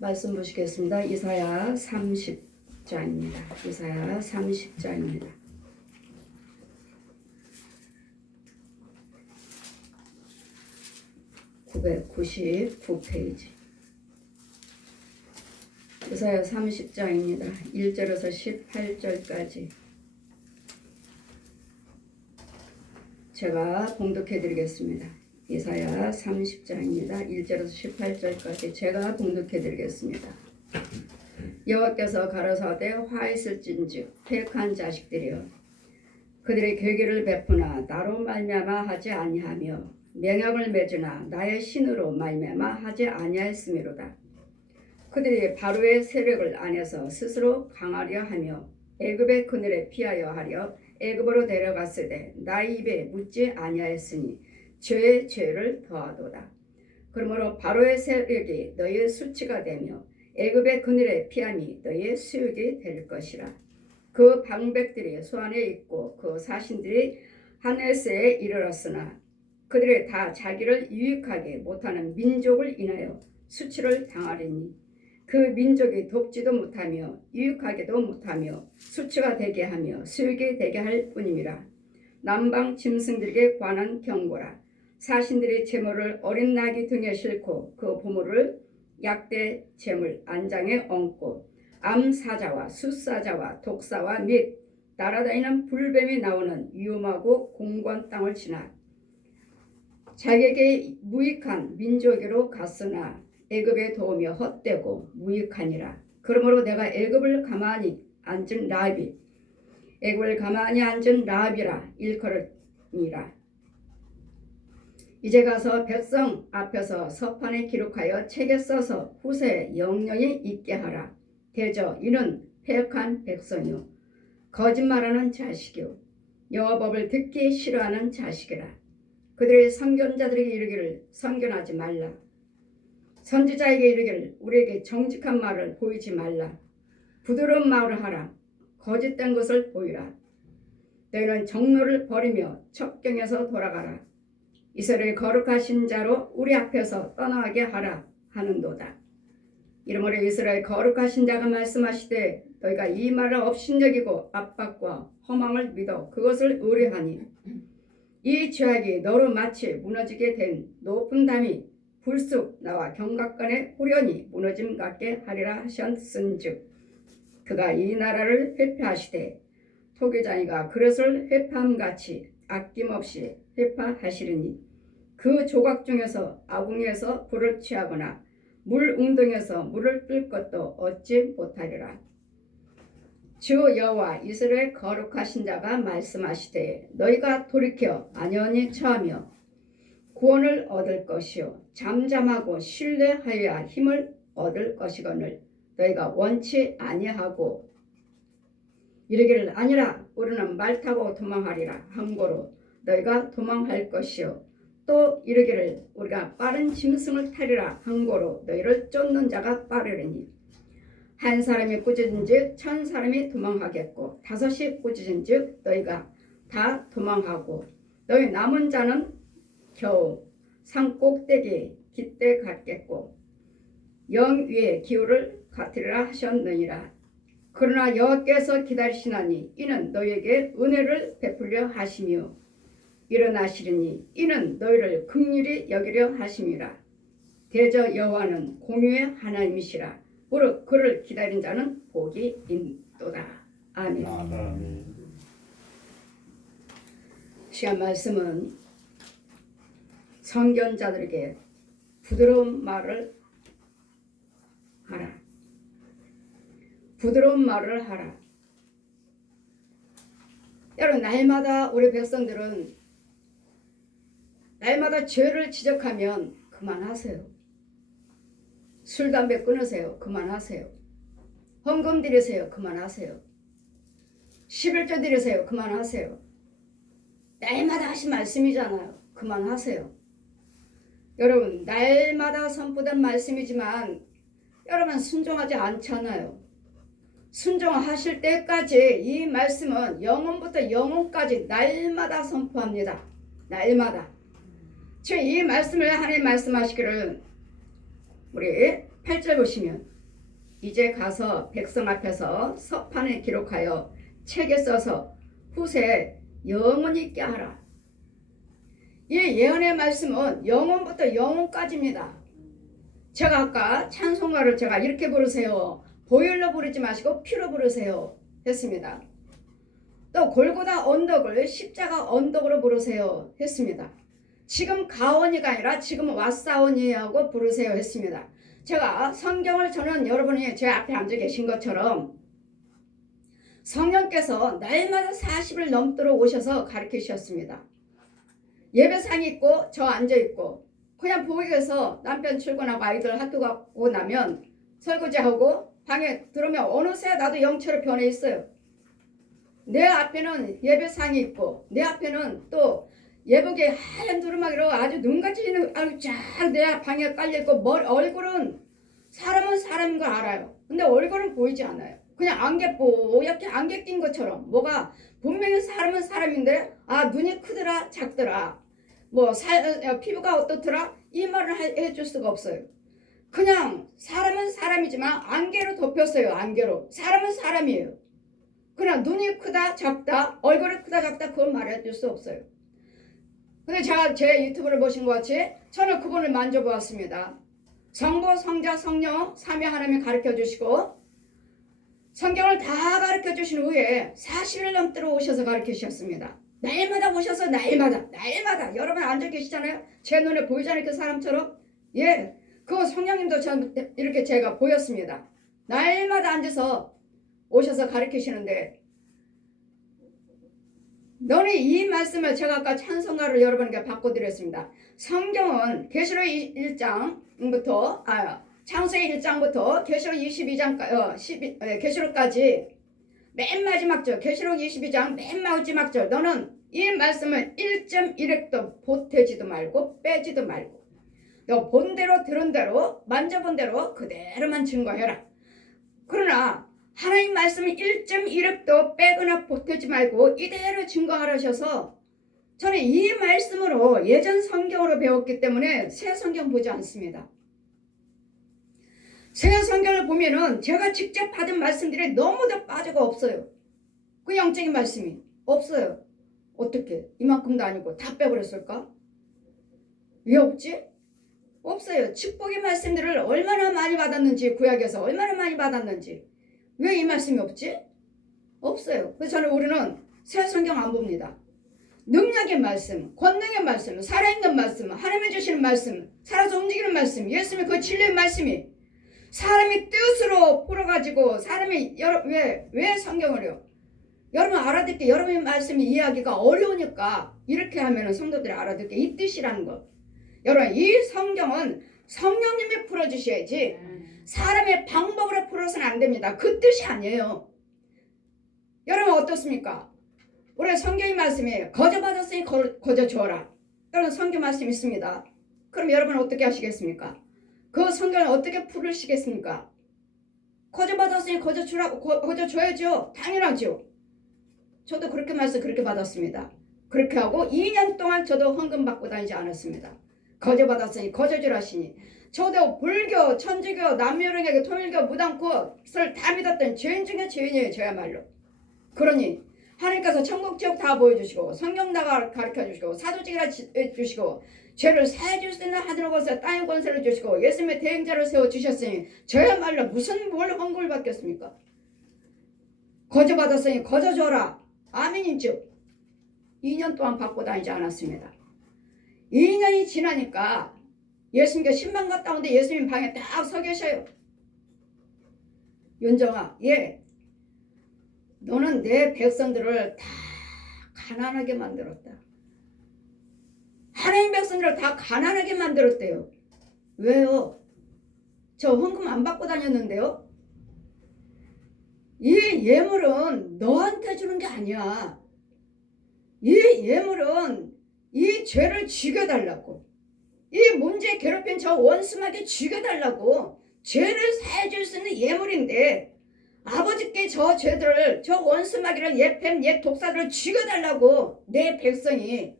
말씀 보시겠습니다. 이사야 30장입니다. 이사야 30장입니다. 999페이지. 이사야 30장입니다. 1절에서 18절까지 제가 봉독해 드리겠습니다. 이사야 30장입니다. 1절에서 18절까지 제가 봉독해 드리겠습니다. 여호와께서 가라사대 화 있을진즉 패역한 자식들이여 그들의 괴계를 베푸나 나로 말미암아 하지 아니하며 맹약을 맺으나 나의 신으로 말미암아 하지 아니하였음이로다. 그들이 바로의 세력을 안에서 스스로 강하려 하며 애굽의 그늘에 피하여 하려 애굽으로 데려갔으되 나의 입에 묻지 아니하였으니 죄의 죄를 더하도다. 그러므로 바로의 세력이 너희의 수치가 되며 애굽의 그늘에 피함이 너희의 수욕이 될 것이라. 그 방백들이 소안에 있고 그 사신들이 하네스에 이르렀으나 그들이 다 자기를 유익하게 못하는 민족을 인하여 수치를 당하리니 그 민족이 돕지도 못하며 유익하게도 못하며 수치가 되게 하며 수욕이 되게 할 뿐임이라. 남방 짐승들에게 관한 경고라. 사신들이 제물을 어린 나귀 등에 싣고 그 보물을 약대 제물 안장에 얹고 암사자와 숫사자와 독사와 및 날아다니는 불뱀이 나오는 위험하고 공고한 땅을 지나 자기에게 무익한 민족으로 갔으나 애굽에 도우며 헛되고 무익하니라. 그러므로 내가 애굽을 가만히 앉은 라합이 애굽을 가만히 앉은 라합이라 일컬으니라. 이제 가서 백성 앞에서 서판에 기록하여 책에 써서 후세에 영영이 있게 하라. 대저 이는 패역한 백성이요 거짓말하는 자식이요 여호와 법을 듣기 싫어하는 자식이라. 그들의 선견자들에게 이르기를 선견하지 말라. 선지자에게 이르기를 우리에게 정직한 말을 보이지 말라. 부드러운 말을 하라. 거짓된 것을 보이라. 너희는 정로를 버리며 첩경에서 돌아가라. 이스라엘 거룩하신 자로 우리 앞에서 떠나게 하라 하는도다. 이러므로 이스라엘 거룩하신 자가 말씀하시되 너희가 이 말을 업신여기고 압박과 허망을 믿어 그것을 의뢰하니 이 죄악이 너로 마치 무너지게 된 높은 담이 불쑥 나와 경각간에 호련히 무너짐 같게 하리라 하셨은즉 그가 이 나라를 회파하시되 토기장이가 그릇을 회파함같이 아낌없이 회파하시리니 그 조각 중에서 아궁이에서 불을 취하거나 물 웅덩이에서 물을 뜰 것도 얻지 못하리라. 주 여호와 이스라엘 거룩하신 자가 말씀하시되 너희가 돌이켜 안연히 처하며 구원을 얻을 것이요 잠잠하고 신뢰하여야 힘을 얻을 것이거늘 너희가 원치 아니하고 이르기를 아니라 우리는 말 타고 도망하리라 함고로 너희가 도망할 것이요 또 이르기를 우리가 빠른 짐승을 타리라 함고로 너희를 쫓는 자가 빠르리니 한 사람이 꾸짖은즉 천 사람이 도망하겠고 다섯이 꾸짖은즉 너희가 다 도망하고 너희 남은 자는 겨우 산 꼭대기 깃대 같겠고 영 위에 기울을 같으리라 하셨느니라. 그러나 여호와께서 기다리시나니 이는 너희에게 은혜를 베풀려 하시며 일어나시리니 이는 너희를 긍휼히 여기려 하심이라. 대저 여호와는 공유의 하나님이시라. 무릇 그를 기다린 자는 복이 있도다. 아멘. 시간 말씀은 선견자들에게 부드러운 말을 하라. 부드러운 말을 하라. 여러분 날마다 우리 백성들은 날마다 죄를 지적하면 그만하세요. 술, 담배 끊으세요. 그만하세요. 헌금 드리세요. 그만하세요. 11조 드리세요. 그만하세요. 날마다 하신 말씀이잖아요. 그만하세요. 여러분 날마다 선포된 말씀이지만 여러분 순종하지 않잖아요. 순종하실 때까지 이 말씀은 영혼부터 영혼까지 날마다 선포합니다. 날마다. 지금 이 말씀을 하나님 말씀하시기를 우리 8절 보시면 이제 가서 백성 앞에서 서판에 기록하여 책에 써서 후세에 영원히 있게 하라. 이 예언의 말씀은 영원부터 영원까지입니다. 제가 아까 찬송가를 제가 이렇게 부르세요. 보혈로 부르지 마시고 피로 부르세요 했습니다. 또 골고다 언덕을 십자가 언덕으로 부르세요 했습니다. 지금 가오니가 아니라 지금 왓사오니 하고 부르세요 했습니다. 제가 성경을 저는 여러분이 제 앞에 앉아 계신 것처럼 성령께서 날마다 40일 넘도록 오셔서 가르치셨습니다. 예배상이 있고 저 앉아있고 그냥 부엌에서 남편 출근하고 아이들 학교 가고 나면 설거지하고 방에 들어오면 어느새 나도 영처럼 변해 있어요. 내 앞에는 예배상이 있고 내 앞에는 또 예복에 하얀 두루마기로 아주 눈같이 아주 쫙 내 방에 깔려있고 얼굴은 사람은 사람인 걸 알아요. 근데 얼굴은 보이지 않아요. 그냥 안개 뽀얗게 안개 낀 것처럼 뭐가 분명히 사람은 사람인데 아 눈이 크더라 작더라 뭐 피부가 어떻더라 이 말을 해줄 수가 없어요. 그냥 사람은 사람이지만 안개로 덮였어요. 안개로. 사람은 사람이에요. 그냥 눈이 크다 작다 얼굴이 크다 작다 그건 말해줄 수 없어요. 근데 제가 제 유튜브를 보신 것 같이 저는 그분을 만져보았습니다. 성부 성자 성령 삼위 하나님이 가르쳐 주시고 성경을 다 가르쳐 주신 후에 40일 넘도록 오셔서 가르쳐 주셨습니다. 날마다 오셔서 날마다 여러분 앉아 계시잖아요. 제 눈에 보이잖아요. 그 사람처럼. 예, 그 성령님도 전 이렇게 제가 보였습니다. 날마다 앉아서 오셔서 가르치시는데 너는 이 말씀을 제가 아까 찬송가를 여러분에게 바꿔드렸습니다. 성경은 계시록 1장부터 창세기 1장부터 계시록 22장 계시록까지 맨 마지막 절 계시록 22장 맨 마지막 절 너는 이 말씀을 1.1획도 보태지도 말고 빼지도 말고 너 본 대로 들은 대로 만져본 대로 그대로만 증거해라. 그러나 하나님 말씀을 1.1획도 빼거나 보태지 말고 이대로 증거하라셔서 저는 이 말씀으로 예전 성경으로 배웠기 때문에 새 성경 보지 않습니다. 새 성경을 보면은 제가 직접 받은 말씀들이 너무도 빠져가 없어요. 그 영적인 말씀이 없어요. 어떻게 이만큼도 아니고 다 빼버렸을까? 왜 없지? 없어요. 축복의 말씀들을 얼마나 많이 받았는지 구약에서 얼마나 많이 받았는지 왜 이 말씀이 없지? 없어요. 그래서 우리는 새 성경 안 봅니다. 능력의 말씀, 권능의 말씀, 살아있는 말씀, 하나님이 주시는 말씀, 살아서 움직이는 말씀, 예수님의 그 진리의 말씀이 사람이 뜻으로 풀어가지고 사람이 왜 성경을요? 여러분 알아듣게 여러분의 말씀이 이해하기가 어려우니까 이렇게 하면 성도들이 알아듣게 이 뜻이라는 것. 여러분 이 성경은 성령님이 풀어주셔야지 사람의 방법으로 풀어서는 안 됩니다. 그 뜻이 아니에요. 여러분 어떻습니까? 우리 성경의 말씀이 거저 받았으니 거저 주어라. 여러분 성경 말씀 있습니다. 그럼 여러분은 어떻게 하시겠습니까? 그 성경을 어떻게 풀으시겠습니까? 거저 받았으니 거저 주라고 거저 줘야죠. 당연하죠. 저도 그렇게 말씀 그렇게 받았습니다. 그렇게 하고 2년 동안 저도 헌금 받고 다니지 않았습니다. 거저 받았으니 거저 주라시니 저도 불교, 천주교, 남유령에게 통일교, 무당코를 다 믿었던 죄인 중에 죄인이에요. 저야말로. 그러니 하나님께서 천국 지옥 다 보여주시고 성경 다 가르쳐주시고 사도직이라 주시고 죄를 사해줄 수 있는 하늘의 권세 땅의 권세를 주시고 예수님의 대행자를 세워주셨으니 저야말로 무슨 뭘 헌금을 받겠습니까? 거저 받았으니 거저 줘라. 아멘이죠. 2년 동안 받고 다니지 않았습니다. 2년이 지나니까 예수님께 신방 갔다 오는데 예수님 방에 딱 서 계셔요. 윤정아, 예, 너는 내 백성들을 다 가난하게 만들었다. 하나님 백성들을 다 가난하게 만들었대요. 왜요? 저 헌금 안 받고 다녔는데요. 이 예물은 너한테 주는 게 아니야. 이 예물은 이 죄를 죽여달라고, 이 문제 괴롭힌 저 원수마귀 죽여달라고 죄를 사해줄 수 있는 예물인데 아버지께 저 죄들을, 저 원수마귀를, 옛뱀, 옛 독사들을 죽여달라고 내 백성이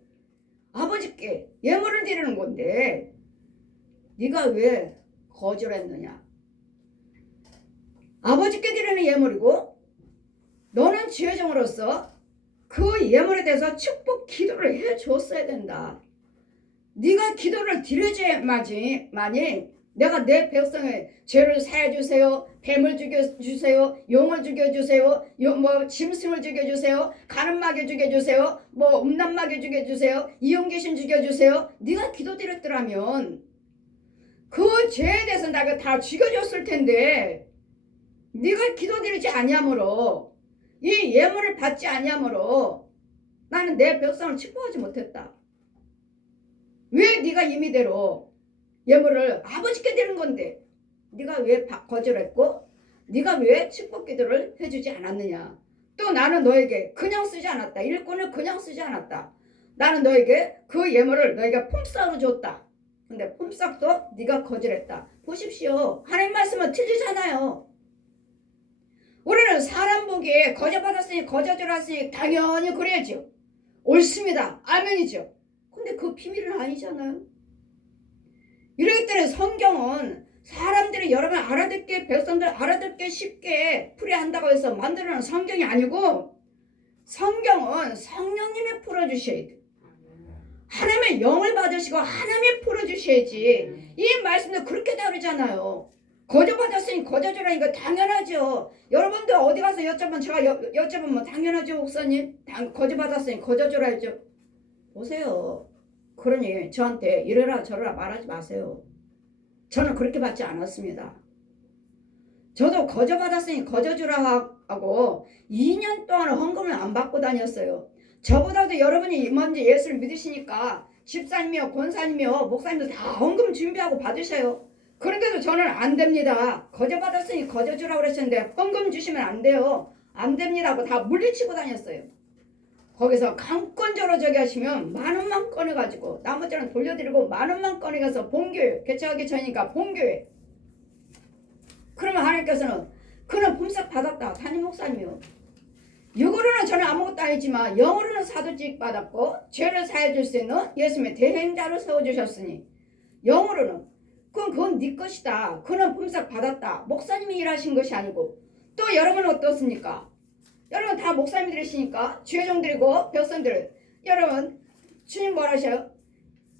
아버지께 예물을 드리는 건데 네가 왜 거절했느냐? 아버지께 드리는 예물이고 너는 지혜정으로서 그 예물에 대해서 축복 기도를 해줬어야 된다. 네가 기도를 드려야지만이 내가 내 백성의 죄를 사해주세요, 뱀을 죽여주세요, 용을 죽여주세요, 짐승을 죽여주세요, 가는 마귀 죽여주세요, 음란 마귀 죽여주세요, 이용귀신 죽여주세요. 네가 기도드렸더라면 그 죄에 대해서 내가 다 죽여줬을 텐데 네가 기도드리지 아니하므로 이 예물을 받지 아니하므로 나는 내 백성을 축복하지 못했다. 왜 네가 임의대로 예물을 아버지께 드리는 건데 네가 왜 거절했고 네가 왜 축복 기도를 해주지 않았느냐. 또 나는 너에게 그냥 쓰지 않았다. 일꾼을 그냥 쓰지 않았다. 나는 너에게 그 예물을 너에게 품삯으로 줬다. 근데 품삯도 네가 거절했다. 보십시오. 하나님 말씀은 틀리잖아요. 우리는 사람 보기에 거저받았으니 거저주었으니 당연히 그래야죠. 옳습니다. 아멘이죠. 근데 그 비밀은 아니잖아요. 이러기 때문에 성경은 사람들이 여러분 알아듣게 백성들 알아듣게 쉽게 풀이한다고 해서 만들어놓은 성경이 아니고 성경은 성령님이 풀어주셔야 돼. 하나님의 영을 받으시고 하나님이 풀어주셔야지. 이 말씀도 그렇게 다르잖아요. 거저받았으니 거저주라니까 당연하죠. 여러분들 어디 가서 여쭤보면 제가 여쭤보면 당연하죠. 목사님 거저받았으니 거저주라야죠. 보세요. 그러니 저한테 이래라 저래라 말하지 마세요. 저는 그렇게 받지 않았습니다. 저도 거저받았으니 거저주라 하고 2년 동안 헌금을 안 받고 다녔어요. 저보다도 여러분이 먼저 예수를 믿으시니까 집사님이요 권사님이요 목사님도 다 헌금 준비하고 받으셔요. 그런데도 저는 안 됩니다. 거저받았으니 거저주라고 그러셨는데 헌금 주시면 안 돼요. 안 됩니다 하고 다 물리치고 다녔어요. 거기서 강권적으로 저기 하시면 10,000원 꺼내가지고 나머지는 돌려드리고 10,000원 꺼내가서 본교회 개척하기 전이니까 본교회. 그러면 하나님께서는 그는 품삯 받았다. 담임 목사님이요. 육으로는 저는 아무것도 아니지만 영으로는 사도직 받았고 죄를 사해줄 수 있는 예수님의 대행자로 세워주셨으니 영으로는 그건 네 것이다. 그는 품삯 받았다. 목사님이 일하신 것이 아니고. 또 여러분은 어떻습니까? 여러분 다 목사님들이시니까 죄종들이고 백성들. 여러분 주님 뭐라 하셔요?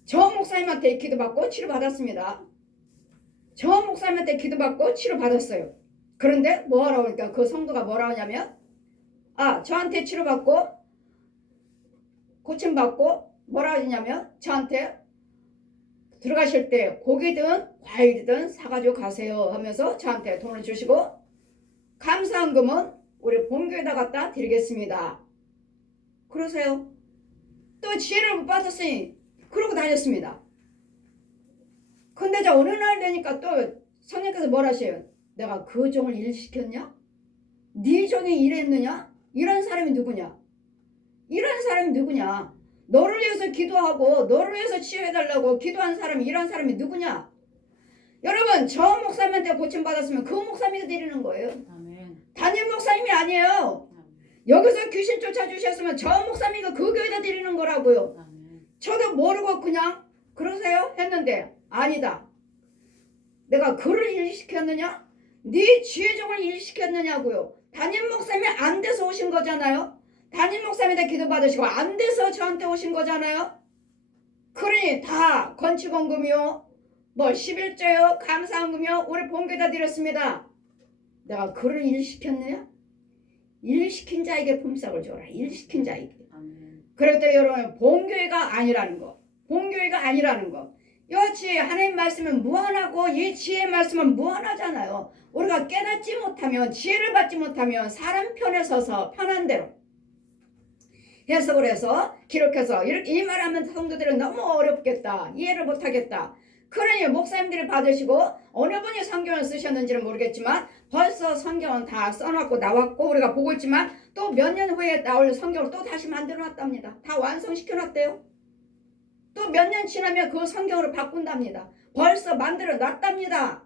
저 목사님한테 기도받고 치료받았습니다. 저 목사님한테 기도받고 치료받았어요. 그런데 뭐하라고 하니까 그 성도가 뭐라 하냐면 저한테 치료받고 고침받고 뭐라 하냐면 저한테 들어가실 때 고기든 과일이든 사가지고 가세요 하면서 저한테 돈을 주시고 감사헌금은 우리 본교에다 갖다 드리겠습니다. 그러세요. 또 지혜를 못 받았으니 그러고 다녔습니다. 근데 저 어느 날 되니까 또 성령께서 뭐라 하셔요? 내가 그 종을 일시켰냐? 네 종이 일했느냐? 이런 사람이 누구냐? 이런 사람이 누구냐? 너를 위해서 기도하고 너를 위해서 치유해달라고 기도한 사람이 이런 사람이 누구냐? 여러분 저 목사님한테 고침받았으면 그 목사님이 드리는 거예요. 아멘. 담임 목사님이 아니에요. 여기서 귀신 쫓아주셨으면 저 목사님이 그 교회에다 드리는 거라고요. 아멘. 저도 모르고 그냥 그러세요? 했는데 아니다. 내가 그를 일시켰느냐? 네 지혜종을 일시켰느냐고요. 담임 목사님이 안 돼서 오신 거잖아요. 담임 목사님한테 기도받으시고 안 돼서 저한테 오신 거잖아요. 그러니 다 건축원금이요 11조요 감사헌금이요 우리 본교에다 드렸습니다. 내가 그를 일시켰느냐? 일시킨 자에게 품삯을 줘라. 일시킨 자에게. 그럴 때 여러분 본교회가 아니라는 거. 본교회가 아니라는 거. 여치 하나님 말씀은 무한하고 이 지혜의 말씀은 무한하잖아요. 우리가 깨닫지 못하면 지혜를 받지 못하면 사람 편에 서서 편한 대로 해석을 해서 기록해서 이렇게 이 말하면 성도들은 너무 어렵겠다. 이해를 못하겠다. 그러니 목사님들이 받으시고 어느 분이 성경을 쓰셨는지는 모르겠지만 벌써 성경은 다 써놨고 나왔고 우리가 보고 있지만 또 몇 년 후에 나올 성경을 또 다시 만들어놨답니다. 다 완성시켜놨대요. 또 몇 년 지나면 그 성경으로 바꾼답니다. 벌써 만들어놨답니다.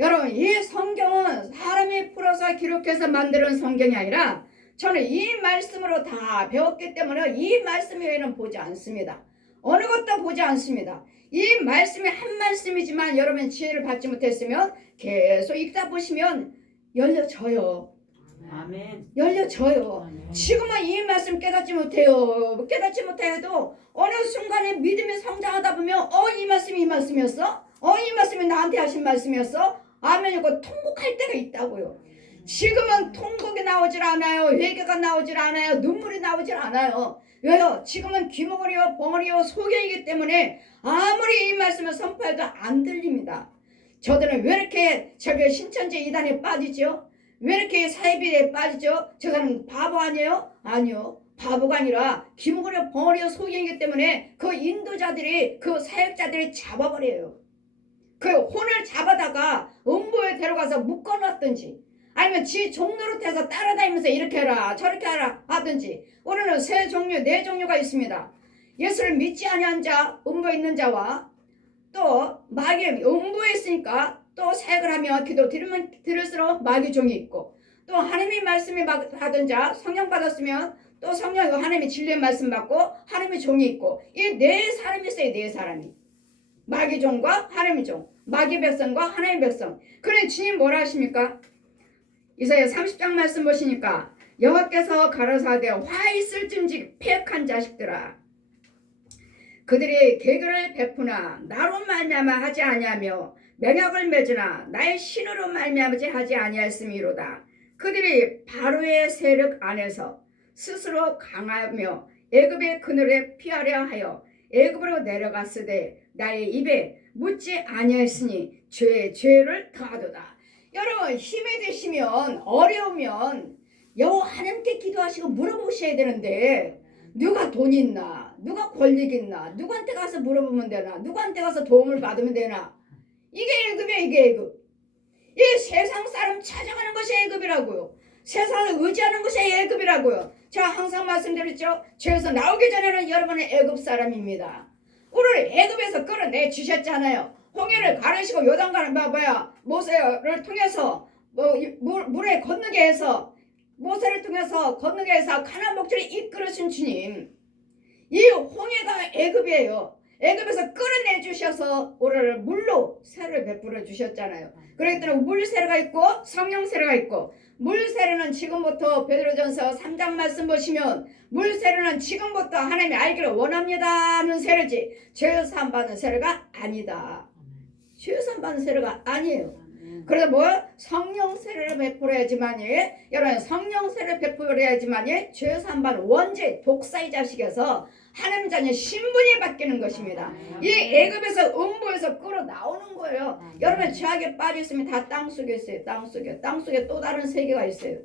여러분 이 성경은 사람이 풀어서 기록해서 만드는 성경이 아니라 저는 이 말씀으로 다 배웠기 때문에 이 말씀 외에는 보지 않습니다. 어느 것도 보지 않습니다. 이 말씀이 한 말씀이지만 여러분 지혜를 받지 못했으면 계속 읽다 보시면 열려져요. 아멘. 열려져요. 아멘. 지금은 이 말씀 깨닫지 못해요. 깨닫지 못해도 어느 순간에 믿음이 성장하다 보면 이 말씀이 이 말씀이었어? 이 말씀이 나한테 하신 말씀이었어? 아멘이고 통곡할 때가 있다고요. 지금은 통곡이 나오질 않아요. 회개가 나오질 않아요. 눈물이 나오질 않아요. 왜요? 지금은 귀머거리요 벙어리요 소경이기 때문에 아무리 이 말씀을 선포해도 안 들립니다. 저들은 왜 이렇게 저기 신천지 이단에 빠지죠? 왜 이렇게 사이비에 빠지죠? 저 사람은 바보 아니에요? 아니요. 바보가 아니라 귀머거리요 벙어리요 소경이기 때문에 그 인도자들이 그 사역자들이 잡아버려요. 그 혼을 잡아다가 음보에 데려가서 묶어놨든지 아니면 지 종로로 해서 따라다니면서 이렇게 해라 저렇게 하라 하든지. 우리는 세 종류 네 종류가 있습니다. 예수를 믿지 아니한 자, 음보에 있는 자와 또 마귀 음보에 있으니까 또 사역을 하며 기도 들으면 들을수록 마귀 종이 있고 또 하나님의 말씀을 받은 자 성령 받았으면 또 성령 하나님의 진리의 말씀 받고 하나님의 종이 있고 이 네 사람이 있어요. 네 사람이 마귀 종과 하나님의 종 마귀 백성과 하나님의 백성. 그래 주님 뭐라 하십니까? 이사야 30장 말씀 보시니까 여호와께서 가라사대 화 있을진지 패역한 자식들아 그들이 계교를 베푸나 나로 말미암아 하지 아니하며 맹약을 맺으나 나의 신으로 말미암아 하지 아니하였음이로다. 그들이 바로의 세력 안에서 스스로 강하며 애굽의 그늘에 피하려 하여 애굽으로 내려갔으되 나의 입에 묻지 아니하였으니 죄를 더하도다. 여러분 힘이 드시면 어려우면 여호와 하나님께 기도하시고 물어보셔야 되는데 누가 돈 있나 누가 권력 있나 누구한테 가서 물어보면 되나 누구한테 가서 도움을 받으면 되나. 이게 애굽이야. 이게 애굽. 이 세상 사람 찾아가는 것이 애굽이라고요. 세상을 의지하는 것이 애굽이라고요. 제가 항상 말씀드렸죠. 죄에서 나오기 전에는 여러분은 애굽 사람입니다. 우리를 애굽에서 끌어내 주셨잖아요. 홍해를 가르시고 요단강을 모세를 통해서 물에 건너게 해서 모세를 통해서 건너게 해서 가나안 목적을 이끌으신 주님. 이 홍해가 애굽이에요. 애굽에서 끌어내 주셔서 우리를 물로 세를 베풀어 주셨잖아요. 그렇기 때문에 물 세례가 있고 성령 세례가 있고 물 세례는 지금부터 베드로전서 3장 말씀 보시면 물 세례는 지금부터 하나님이 알기를 원합니다는 세례지 죄 사함 받는 세례가 아니다. 죄 사함 받는 세례가 아니에요. 그래서 뭐 성령 세례를 베풀어야지만이 여러분 성령 세례를 베풀어야지만이 죄 사함 받는 원죄 독사의 자식에서 하나님 자녀 신분이 바뀌는 것입니다. 이 애굽에서 음보에서 끌어 나오는 거예요. 여러분 죄악에 빠져 있으면 다 땅속에 있어요. 땅속에 또 다른 세계가 있어요.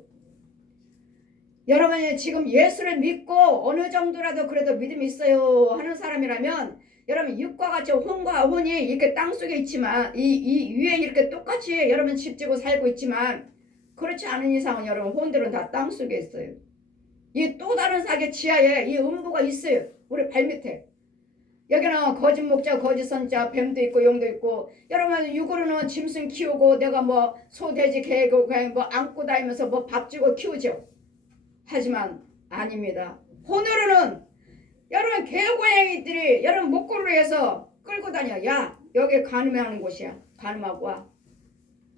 여러분이 지금 예수를 믿고 어느 정도라도 그래도 믿음이 있어요 하는 사람이라면 여러분 육과 같이 혼과 혼이 이렇게 땅속에 있지만 이 위에 이렇게 똑같이 여러분 집 지고 살고 있지만 그렇지 않은 이상은 여러분 혼들은 다 땅속에 있어요. 이 또 다른 사계 지하에 이 음부가 있어요. 우리 발밑에. 여기는 거짓 목자 거짓 선자 뱀도 있고 용도 있고 여러분 육으로는 짐승 키우고 내가 뭐 소 돼지 개 뭐 안고 다니면서 뭐 밥 주고 키우죠. 하지만 아닙니다. 혼으로는 여러분 개고양이들이 여러분 목걸이로 해서 끌고 다녀. 야 여기 간음하는 곳이야. 간음하고 와.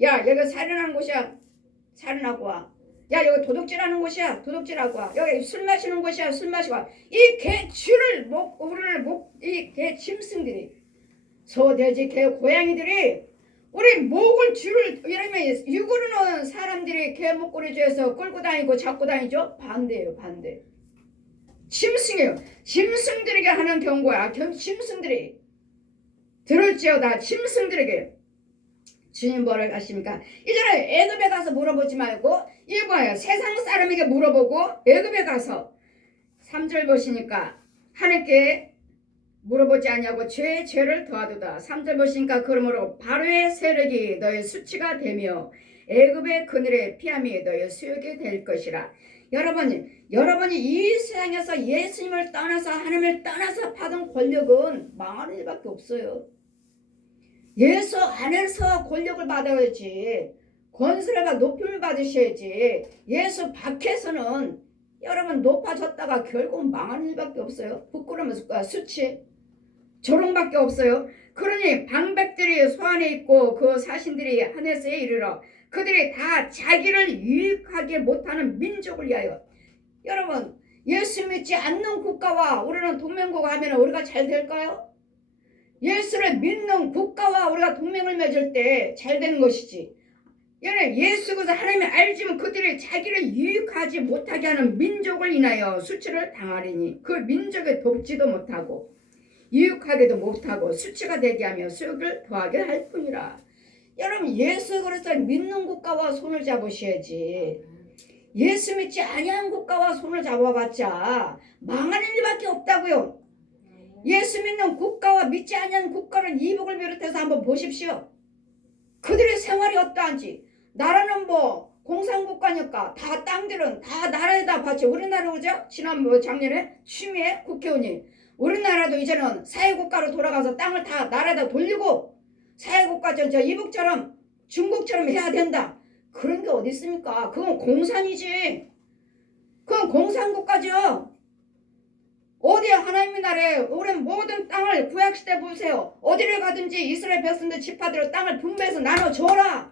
야 여기 살인하는 곳이야. 살인하고 와. 야 여기 도둑질하는 곳이야. 도둑질하고 와. 여기 술 마시는 곳이야. 술 마시고 와. 이 개 쥐를 이 개 짐승들이 소 돼지 개 고양이들이 우리 목을 쥐를 이러면 육으로는 사람들이 개 목걸이 쥐에서 끌고 다니고 잡고 다니죠. 반대예요. 반대. 짐승이에요. 짐승들에게 하는 경고야. 짐승들이 들을지어다. 짐승들에게 주님 뭐라고 하십니까? 이제는 애굽에 가서 물어보지 말고 이게 뭐예요? 세상 사람에게 물어보고 애굽에 가서 3절 보시니까 하나님께 물어보지 아니하고 죄를 더하도다. 3절 보시니까 그러므로 바로의 세력이 너의 수치가 되며 애굽의 그늘의 피함이 너의 수욕이 될 것이라. 여러분이 이 세상에서 예수님을 떠나서 하나님을 떠나서 받은 권력은 망하는 일밖에 없어요. 예수 안에서 권력을 받아야지 권세를 받아 높임을 받으셔야지 예수 밖에서는 여러분 높아졌다가 결국 망하는 일밖에 없어요. 부끄러움 수치 조롱밖에 없어요. 그러니 방백들이 소안에 있고 그 사신들이 하네스에 이르러 그들이 다 자기를 유익하게 못하는 민족을 위하여. 여러분, 예수 믿지 않는 국가와 우리는 동맹국 하면 우리가 잘 될까요? 예수를 믿는 국가와 우리가 동맹을 맺을 때 잘 되는 것이지. 예수 그리스도 하나님을 알지만 그들이 자기를 유익하지 못하게 하는 민족을 인하여 수치를 당하리니 그 민족에 돕지도 못하고 유익하게도 못하고 수치가 되게 하며 수욕을 더하게 할 뿐이라. 여러분, 예수 그리스도 믿는 국가와 손을 잡으셔야지. 예수 믿지 아니한 국가와 손을 잡아봤자 망하는 일밖에 없다고요. 예수 믿는 국가와 믿지 아니한 국가는 이북을 비롯해서 한번 보십시오. 그들의 생활이 어떠한지. 나라는 뭐 공산국가니까 다 땅들은 다 나라에다 바쳐. 우리나라 그죠? 지난 작년에 추미애 국회의원이 우리나라도 이제는 사회국가로 돌아가서 땅을 다 나라에다 돌리고 사회국가 저 이북처럼 중국처럼 해야 된다. 그런 게 어디 있습니까? 그건 공산이지. 그건 공산국가죠. 어디에 하나님의 나라에 우리 모든 땅을 구약시대 보세요. 어디를 가든지 이스라엘 백성들 지파대로 땅을 분배해서 나눠줘라.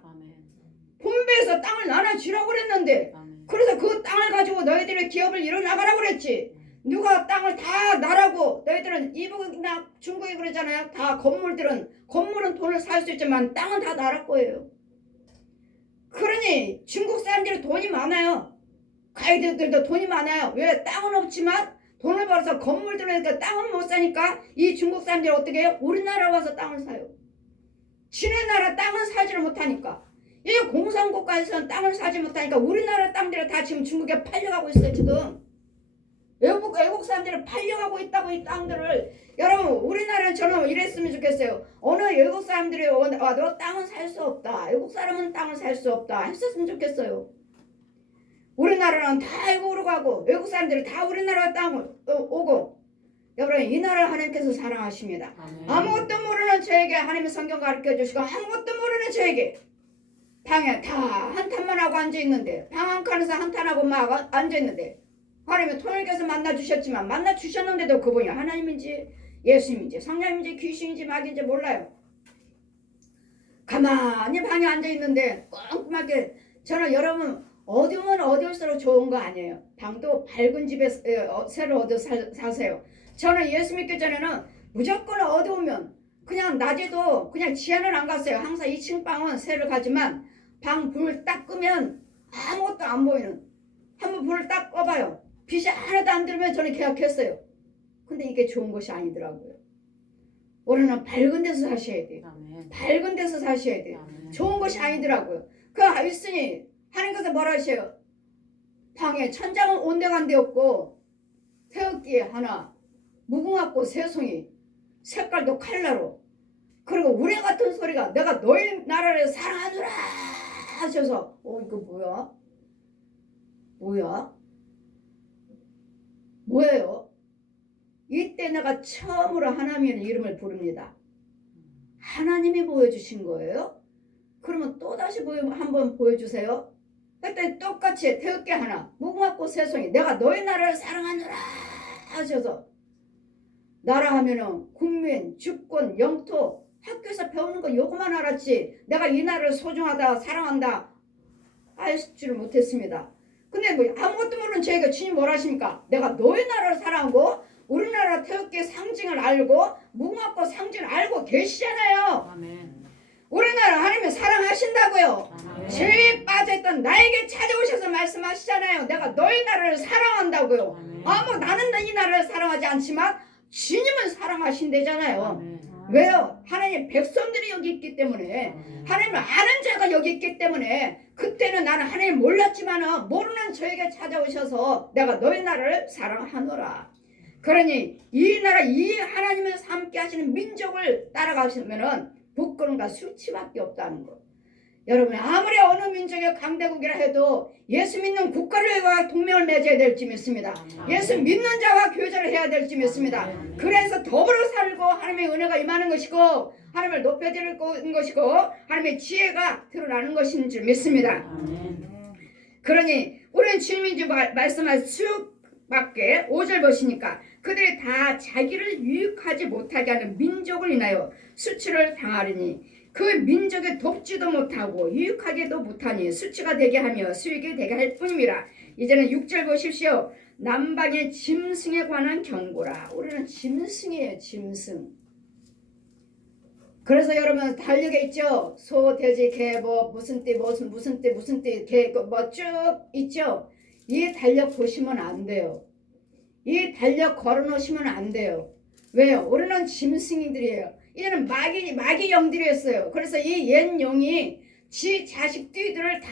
분배해서 땅을 나눠주라고 그랬는데 그래서 그 땅을 가지고 너희들의 기업을 이뤄나가라고 그랬지. 누가 땅을 다 나라고 너희들은 이북이나 중국이 그러잖아요. 다 건물은 돈을 살 수 있지만 땅은 다 나라 거예요. 그러니 중국 사람들이 돈이 많아요. 가이드들도 돈이 많아요. 왜? 땅은 없지만 돈을 벌어서 건물 들어니까 땅은 못 사니까 이 중국 사람들이 어떻게 해요? 우리나라 와서 땅을 사요. 지네 나라 땅은 사지를 못하니까. 이 공산국가에서는 땅을 사지 못하니까 우리나라 땅들을 다 지금 중국에 팔려가고 있어요. 지금 외국 사람들이 팔려가고 있다고. 이 땅들을. 여러분, 우리나라는 저는 이랬으면 좋겠어요. 어느 외국 사람들이 와도 땅은 살 수 없다. 외국 사람은 땅을 살 수 없다 했었으면 좋겠어요. 우리나라는 다 알고 가고 외국 사람들이 다 우리나라 땅을 오고. 여러분, 이 나라를 하나님께서 사랑하십니다. 아무것도 모르는 저에게 하나님의 성경 가르쳐 주시고 아무것도 모르는 저에게 방에 다 한탄만 하고 앉아있는데 방 한 칸에서 한탄하고 막 앉아있는데 하나님의 통일께서 만나주셨지만 만나주셨는데도 그분이 하나님인지 예수님인지 성령인지 귀신인지 막인지 몰라요. 가만히 방에 앉아있는데 꼼꼼하게. 저는 여러분 어디면 어디일수록 좋은 거 아니에요. 방도 밝은 집에 새로 얻어 사세요. 저는 예수 믿기 전에는 무조건 어두우면 그냥 낮에도 그냥 지하는 안 갔어요. 항상 2층 방은 새를 가지만 방 불을 딱 끄면 아무것도 안 보이는. 한번 불을 딱 꺼봐요. 빛이 하나도 안 들면 저는 계약했어요. 근데 이게 좋은 것이 아니더라고요. 우리는 밝은 데서 사셔야 돼요. 밝은 데서 사셔야 돼요. 좋은 것이 아니더라고요. 그거 있으니 하나님께서 뭐라 하셔요? 방에 천장은 온데간데 없고 태극기 하나, 무궁화꽃 세 송이, 색깔도 칼라로. 그리고 우레 같은 소리가 내가 너희 나라를 사랑하노라 하셔서 이거 뭐예요? 이때 내가 처음으로 하나님의 이름을 부릅니다. 하나님이 보여주신 거예요? 그러면 또다시 한번 보여주세요. 그때 똑같이 태극기 하나, 무궁화꽃 세 송이, 내가 너희 나라를 사랑하노라 하셔서. 나라 하면은 국민, 주권, 영토, 학교에서 배우는 거 요거만 알았지 내가 이 나라를 소중하다 사랑한다 알 줄 못했습니다. 근데 뭐 아무것도 모르는 저희가 주님 뭐라 하십니까? 내가 너희 나라를 사랑하고 우리나라 태극기 상징을 알고 무궁화꽃 상징을 알고 계시잖아요. 아멘. 우리나라 하나님이 사랑하신다고요. 아멘. 죄에 빠져있던 나에게 찾아오셔서 말씀하시잖아요. 내가 너희 나라를 사랑한다고요. 아멘. 나는 이 나라를 사랑하지 않지만 주님은 사랑하신대잖아요. 아멘. 왜요? 하나님 백성들이 여기 있기 때문에, 하나님을 아는 자가 여기 있기 때문에. 그때는 나는 하나님 몰랐지만 모르는 저에게 찾아오셔서 내가 너희 나라를 사랑하노라. 그러니 이 나라, 이 하나님을 함께 하시는 민족을 따라가시면은 부끄러움과 수치밖에 없다는 거. 여러분, 아무리 어느 민족의 강대국이라 해도 예수 믿는 국가를 동맹을 맺어야 될지 믿습니다. 예수 믿는 자와 교제를 해야 될지 믿습니다. 그래서 더불어 살고 하나님의 은혜가 임하는 것이고 하나님을 높여드릴 것이고 하나님의 지혜가 드러나는 것인 줄 믿습니다. 그러니 우리는 주님이 말씀한 수밖에 5절 보시니까 그들이 다 자기를 유익하지 못하게 하는 민족을 인하여 수치를 당하리니 그 민족에 돕지도 못하고 유익하게도 못하니 수치가 되게 하며 수익이 되게 할 뿐입니다. 이제는 6절 보십시오. 남방의 짐승에 관한 경고라. 우리는 짐승이에요. 짐승. 그래서 여러분 달력에 있죠. 소, 돼지, 개, 뭐 무슨 띠, 무슨 띠, 개, 뭐 쭉 있죠. 이 달력 보시면 안 돼요. 이 달력 걸어놓으시면 안 돼요. 왜요? 우리는 짐승이들이에요. 이제는 마귀 영들이었어요. 그래서 이 옛 용이 지 자식 띠들을 다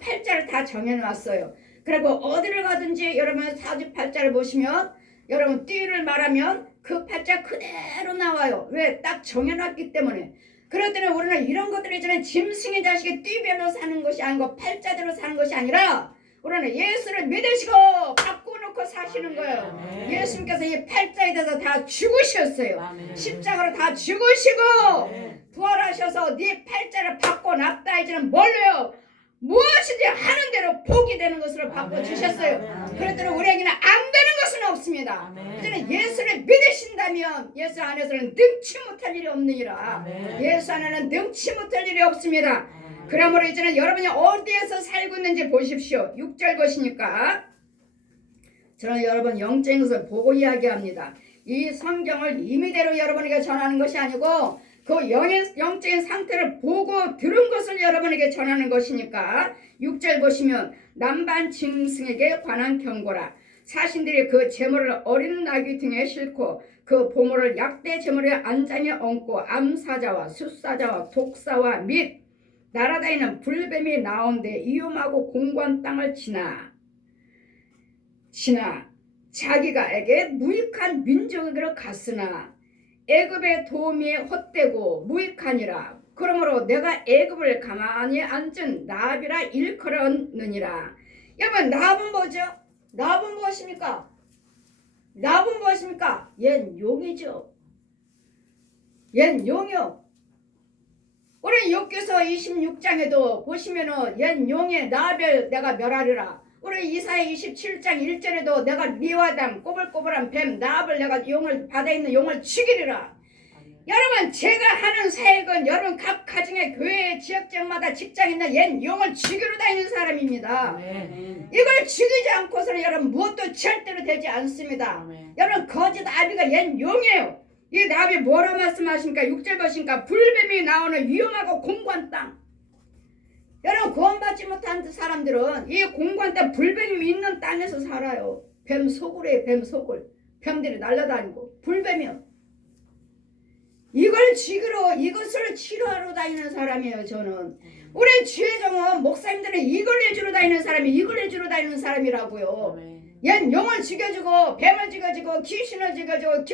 팔자를 다 정해놨어요. 그리고 어디를 가든지 여러분 사주팔자를 보시면 여러분 띠를 말하면 그 팔자 그대로 나와요. 왜? 딱 정해놨기 때문에. 그렇더니 우리는 이런 것들을 이제는 짐승의 자식이 띠별로 사는 것이 아니고 팔자대로 사는 것이 아니라 우리는 예수를 믿으시고 바꿔놓고 사시는 거예요. 예수님께서 이 팔자에 대해서 다 죽으셨어요. 십자가로 다 죽으시고 부활하셔서 네 팔자를 바꿔놨다. 이제는 뭘로요? 무엇이든지 하는 대로 복이 되는 것으로 바꿔주셨어요. 그랬더니 우리에게는 안 되는 것은 없습니다. 이제는 예수를 믿으신다면 예수 안에서는 능치 못할 일이 없느니라. 예수 안에는 능치 못할 일이 없습니다. 그러므로 이제는 여러분이 어디에서 살고 있는지 보십시오. 6절 보시니까 저는 여러분 영적인 것을 보고 이야기합니다. 이 성경을 임의대로 여러분에게 전하는 것이 아니고 그 영적인 상태를 보고 들은 것을 여러분에게 전하는 것이니까 6절 보시면 남반 짐승에게 관한 경고라. 사신들이 그 제물을 어린 나귀 등에 싣고 그 보물을 약대 제물의 안장에 얹고 암사자와 숫사자와 독사와 및 날아다니는 불뱀이 나온데 위험하고 공고한 땅을 지나 자기가에게 무익한 민족에게로 갔으나 애굽의 도움이 헛되고 무익하니라. 그러므로 내가 애굽을 가만히 앉은 나비라 일컬었느니라. 여러분 나합은 뭐죠? 나합은 무엇입니까? 나합은 무엇입니까? 얜 용이죠. 얜 용이요. 우리 욥기서 26장에도 보시면은 옛 용의 나합을 내가 멸하리라. 우리 이사야 27장 1절에도 내가 리와당 꼬불꼬불한 뱀 나합을 내가 용을 바다에 있는 용을 죽이리라. 여러분 제가 하는 사역은 여러분 각 가정의 교회 지역장마다 직장 있는 옛 용을 죽이러 다니는 사람입니다. 이걸 죽이지 않고서는 여러분 무엇도 절대로 되지 않습니다. 여러분 거짓 아비가 옛 용이에요. 이 나합이 뭐라 말씀하십니까? 6절 보시니까 불뱀이 나오는 위험하고 공고한 땅. 여러분 구원받지 못한 사람들은 이 공고한 땅 불뱀이 있는 땅에서 살아요. 뱀 소굴이에요. 뱀 소굴. 뱀들이 날아다니고 불뱀이요. 이걸 죽이러 이것을 치료하러 다니는 사람이에요. 저는 우리 주의정은 목사님들은 이걸 해주러 다니는 사람이 이걸 해주러 다니는 사람이라고요. 옛 용을 죽여주고 뱀을 죽여주고 귀신을 죽여주고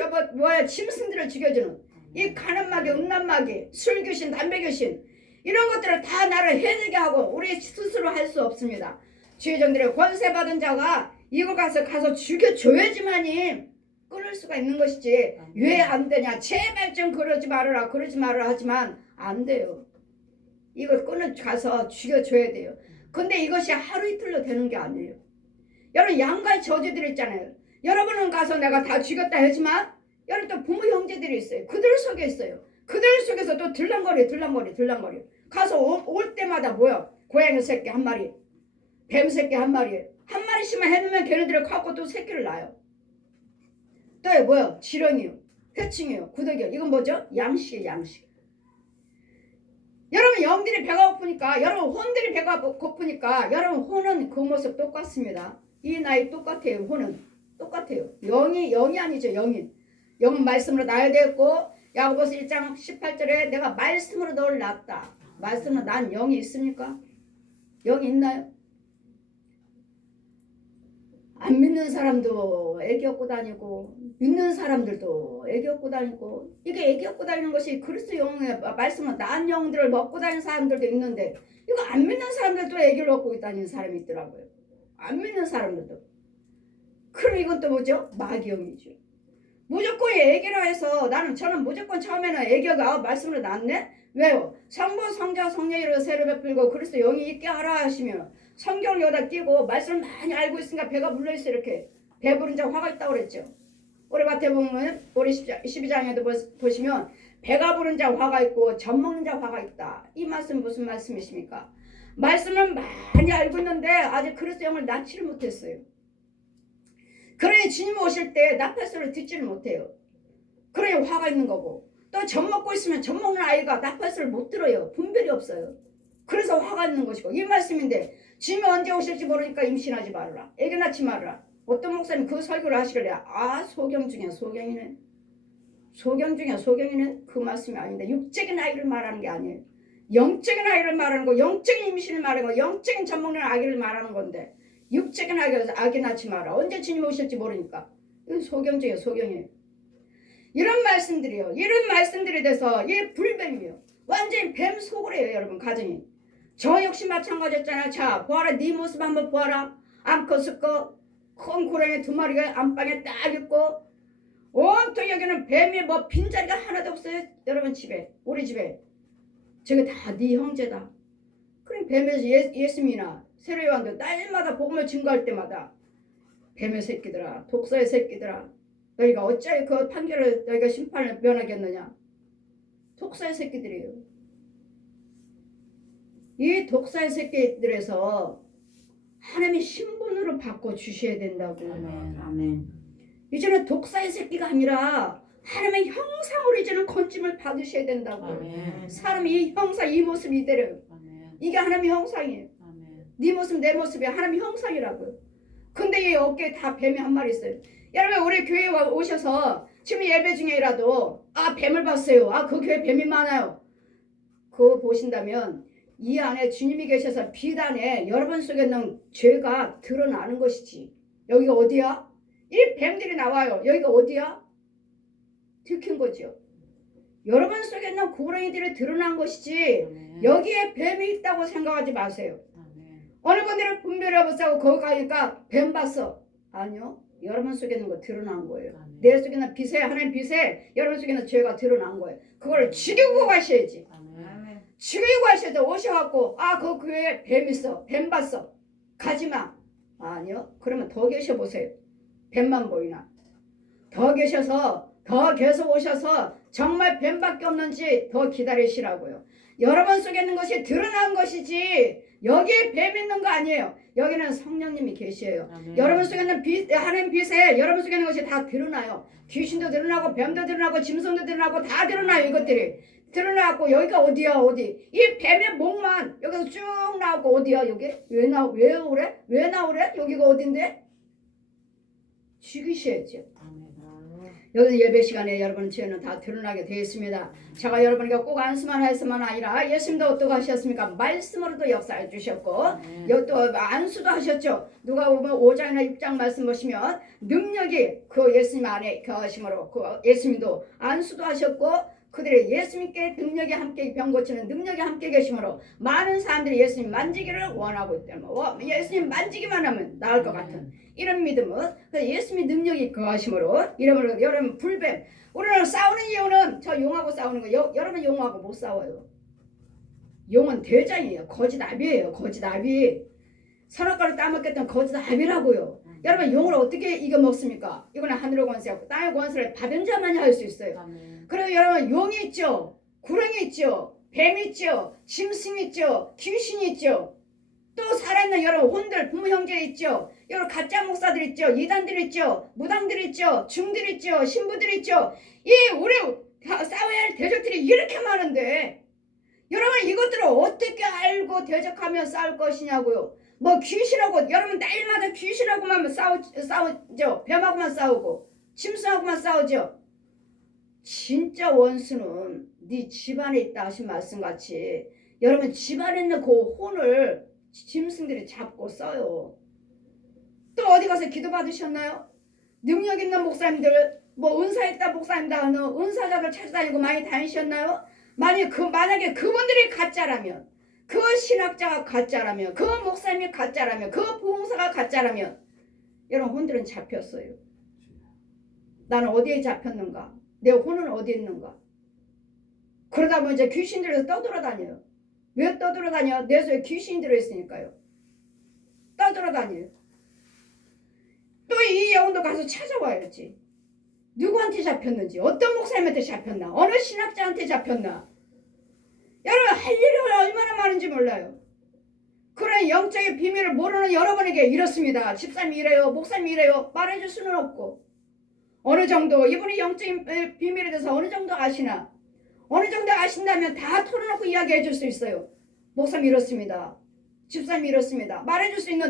짐승들을 죽여주는 이 가늠마귀 음란마귀 술귀신 담배귀신 이런 것들을 다 나를 해내게 하고 우리 스스로 할 수 없습니다. 주의정들의 권세받은 자가 이거 가서 죽여줘야지만이 끊을 수가 있는 것이지 왜 안 되냐. 제발 좀 그러지 말아라 하지만 안 돼요. 이걸 가서 죽여줘야 돼요. 근데 이것이 하루 이틀로 되는 게 아니에요. 여러분 양가의 저주들 있잖아요. 여러분은 가서 내가 다 죽였다 하지만 여러분 또 부모 형제들이 있어요. 그들 속에 있어요. 그들 속에서 또 들랑거려 가서 올 때마다 뭐야 고양이 새끼 한 마리 뱀 새끼 한 마리씩만 해놓으면 걔네들을 갖고 또 새끼를 낳아요. 또 뭐야 지렁이요 회충이요 구더기요. 이건 뭐죠? 양식이에요. 양식. 여러분 영들이 배가 고프니까 여러분 혼들이 배가 고프니까 여러분 혼은 그 모습 똑같습니다. 이 나이 똑같아요. 혼은 똑같아요. 영이 아니죠. 영은 말씀으로 낳아야 되겠고 야고보서 1장 18절에 내가 말씀으로 너를 낳았다. 말씀으로 난 영이 있습니까? 영이 있나요? 안 믿는 사람도 애기 얻고 다니고 믿는 사람들도 애기 얻고 다니고 이게 애기 얻고 다니는 것이 그리스도 영의 말씀으로 낳은 영들을 먹고 다니는 사람들도 있는데 이거 안 믿는 사람들도 애기를 얻고 다니는 사람이 있더라고요. 안 믿는 사람들도. 그럼 이건 또 뭐죠? 마귀영이죠. 무조건 애기라 해서 저는 무조건 처음에는 애기가 말씀으로 낳았네? 왜요? 성부 성자 성령으로 세례 베풀고 그리스도 영이 있게 하라 하시면 성경을 여기다 끼고 말씀을 많이 알고 있으니까 배가 물려있어. 이렇게 배부른 자 화가 있다고 그랬죠. 우리 마태복음 우리 12장에도 보시면 배가 부른 자 화가 있고 젖 먹는 자 화가 있다. 이 말씀 무슨 말씀이십니까? 말씀을 많이 알고 있는데 아직 그리스도형을 낳지를 못했어요. 그러니 주님 오실 때 나팔소리를 듣지를 못해요. 그러니 화가 있는 거고, 또 젖 먹고 있으면 젖 먹는 아이가 나팔소리를 못 들어요. 분별이 없어요. 그래서 화가 있는 것이고, 이 말씀인데 주님이 언제 오실지 모르니까 임신하지 말아라, 애기 낳지 말아라. 어떤 목사님 그 설교를 하시길래 소경 중에 소경이네, 소경 중에 소경이네. 그 말씀이 아닌데 육적인 아이를 말하는 게 아니에요. 영적인 아이를 말하는 거, 영적인 임신을 말하는 거, 영적인 젖 먹는 아기를 말하는 건데 육적인 아기 낳지 마라. 언제 주님 오실지 모르니까 소경 중에 소경이에요. 이런 말씀들이요, 이런 말씀들에 대해서 이 불뱀이요, 완전히 뱀 속으로예요. 여러분 가정이 저 역시 마찬가지였잖아. 자 보아라, 네 모습 한번 보아라. 암컷 거 큰 고랭이 2마리가 안방에 딱 있고 온통 여기는 뱀이 뭐 빈자리가 하나도 없어요. 여러분 집에, 우리 집에 저게 다 네 형제다. 그럼 뱀에서 예수님이나 세례 요한도 날마다 복음을 증거할 때마다 뱀의 새끼들아, 독사의 새끼들아, 너희가 어찌하여 그 판결을 너희가 심판을 면하겠느냐. 독사의 새끼들이에요. 이 독사의 새끼들에서 하나님의 신분으로 바꿔주셔야 된다고. 아멘. 아멘. 이제는 독사의 새끼가 아니라 하나님의 형상으로 이제는 건짐을 받으셔야 된다고. 아멘. 사람이 이 형상, 이 모습 이대로, 아멘. 이게 하나님의 형상이에요. 아멘. 네 모습 내 모습이 하나님의 형상이라고요. 근데 이 어깨에 다 뱀이 한 마리 있어요. 여러분 우리 교회에 오셔서 지금 예배 중에라도 뱀을 봤어요. 그 교회 뱀이 많아요. 그거 보신다면 이 안에 주님이 계셔서 비단에 여러분 속에 있는 죄가 드러나는 것이지. 여기가 어디야? 이 뱀들이 나와요. 여기가 어디야? 들킨 거죠. 여러분 속에 있는 고랭이들이 드러난 것이지 아멘. 여기에 뱀이 있다고 생각하지 마세요. 아멘. 어느 분들은 분별을 못하고 거기 가니까 뱀 봤어. 아니요. 여러분 속에 있는 거 드러난 거예요. 아멘. 내 속에 있는 빛에, 하나님 빛에 여러분 속에 있는 죄가 드러난 거예요. 그걸 죽이고 가셔야지. 아멘. 죽이고 가셔야지. 오셔갖고 그 교회에 뱀 있어, 뱀 봤어, 가지마. 아니요. 그러면 더 계셔보세요. 뱀만 보이나. 더 계셔서 더 계속 오셔서 정말 뱀밖에 없는지 더 기다리시라고요. 여러분 속에 있는 것이 드러난 것이지 여기에 뱀 있는 거 아니에요. 여기는 성령님이 계셔요. 아멘. 여러분 속에 있는 빛, 하나님 빛에 여러분 속에 있는 것이 다 드러나요. 귀신도 드러나고 뱀도 드러나고 짐승도 드러나고 다 드러나요. 이것들이 드러나고 여기가 어디야, 어디? 이 뱀의 목만 여기서 쭉 나오고 어디야 여기? 왜 오래? 왜 나오래? 여기가 어딘데? 죽이셔야죠. 아멘. 여기 예배 시간에 여러분 죄는 다 드러나게 되어 있습니다. 제가 여러분에게 꼭 안수만 해서만 아니라 예수님도 어떻게 하셨습니까? 말씀으로도 역사해 주셨고 또 안수도 하셨죠. 누가 보면 5장이나 6장 말씀 보시면 능력이 그 예수님 안에 거하심으로 그 예수님도 안수도 하셨고 그들의 예수님께 능력이 함께 병 고치는 능력이 함께 계심으로 많은 사람들이 예수님 만지기를 원하고 있다면 예수님 만지기만 하면 나을 것 같은 이런 믿음은 예수님의 능력이 거하심으로 이러므로 여러분 불뱀 우리는 싸우는 이유는 저 용하고 싸우는 거 여러분 용하고 못 싸워요. 용은 대장이에요. 거짓아비예요. 거짓아비. 선악과를 따먹겠던 거짓아비라고요. 여러분 용을 어떻게 이겨먹습니까? 이거는 하늘의 권세하고 땅의 권세를 받은 자만이 할 수 있어요. 아멘. 그리고 여러분 용이 있죠. 구렁이 있죠. 뱀 있죠. 짐승 있죠. 귀신이 있죠. 또 살아있는 여러분 혼들 부모 형제 있죠. 여러분 가짜 목사들 있죠. 이단들 있죠. 무당들 있죠. 중들 있죠. 신부들 있죠. 이 우리 싸워야 할 대적들이 이렇게 많은데 여러분 이것들을 어떻게 알고 대적하며 싸울 것이냐고요. 뭐 귀신하고 여러분 날마다 귀신하고만 싸우죠. 뱀하고만 싸우고 짐승하고만 싸우죠. 진짜 원수는 네 집안에 있다 하신 말씀같이 여러분 집안에 있는 그 혼을 짐승들이 잡고 써요. 또 어디 가서 기도 받으셨나요? 능력 있는 목사님들 뭐 은사 있다 목사님들 하는 은사자들 찾아다니고 많이 다니셨나요? 만약에 그분들이 가짜라면 그 신학자가 가짜라면 그 목사님이 가짜라면 그 부흥사가 가짜라면 여러분 혼들은 잡혔어요. 나는 어디에 잡혔는가? 내 혼은 어디에 있는가? 그러다 보면 이제 귀신들에서 떠돌아다녀요. 왜 떠돌아다녀? 내 속에 귀신이 들어있으니까요. 떠돌아다녀요. 또 이 영혼도 가서 찾아와야지. 누구한테 잡혔는지, 어떤 목사님한테 잡혔나, 어느 신학자한테 잡혔나. 여러분 할 일이 얼마나 많은지 몰라요. 그런 영적인 비밀을 모르는 여러분에게 이렇습니다. 집사님이 이래요, 목사님이 이래요 말해줄 수는 없고, 어느 정도 이분이 영적인 비밀에 대해서 어느 정도 아시나, 어느 정도 아신다면 다 털어놓고 이야기해 줄 수 있어요. 목사님 이렇습니다, 집사님 이렇습니다 말해줄 수 있는